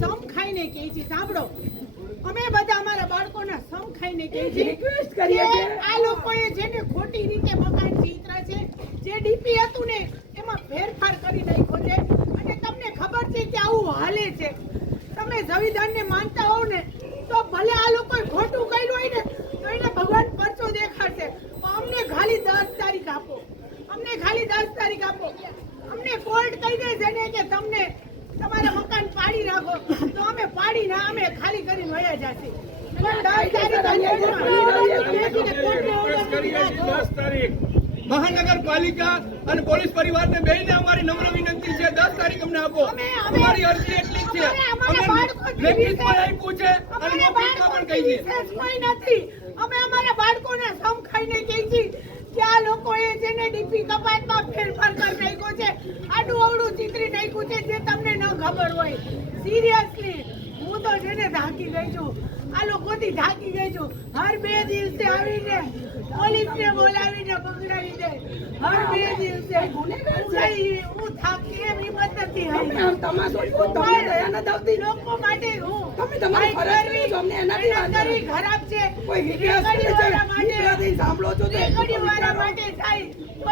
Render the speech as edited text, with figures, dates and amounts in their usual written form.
સમ ખાઈને કહે છે. સાંભળો, અમે બધા અમારા બાળકોના સમ ખાઈને કહે છે રિક્વેસ્ટ કરીએ કે છીએ. આ લોકોએ જેને ખોટી રીતે મકાન ચિત્ર છે, જે ડીપી હતું ને એમાં ફેરફાર કરી નાખ્યો છે, અને તમને ખબર છે કે આવું હાલે છે. તમે સંવિધાનને માનતા હોવ ને તો ભલે આ લોકોએ ખોટું કર્યું હોય ને તો એને ભગવાન પરચો દેખાડશે. અમને ખાલી 10 તારીખ આપો, અમને ખાલી 10 તારીખ આપો. અમને કોર્ટ કહી દે છે ને કે તમને તમારા મકાન પાડી રાખો, તો અમે પાડી ના, અમે ખાલી કરીને વયા જશે. પણ 10 તારીખ મહાનગરપાલિકા અને પોલીસ પરિવારને બેયને અમારી નમ્ર વિનંતી છે, 10 તારીખ અમને આપો. અમારી અરજી એટલી જ છે, અમે લેખિતમાં આપ્યું છે અને મૌખિકમાં પણ કહી છે. કોઈ નથી. અમે અમારા બાળકોને સમ ખાઈને કહી છીએ કે આ લોકોએ જેને ડીપી કપાતમાં ફેરફાર કરી નાખ્યો છે, આડું અવળું ચિતરી નાખ્યું છે, જે તમને ન ખબર હોય. સિરિયસલી હું તો જેને થાકી ગઈ છું, આ લોકોથી થાકી ગઈ છું. હર 2 દિવસે આવીને પોલીસને બોલાવીને પકડાવી દે, હર 2 દિવસે હું થાકી એમ હિંમત નથી તમે આવી. આમ તમાશો જુઓ, તમને દયા નથી આવતી. લોકો માટે હું તમે તમારી ફરજ કરો છો, અમને એનાથી વાંધો કરવી નથી. ખરાબ છે. કોઈ વિકાસ કરે છે, વેકડીવાળા માટે વિકરાથી સાંભળો છો તો એટલું તો વેકડીવાળા વિચારો. માટે થાય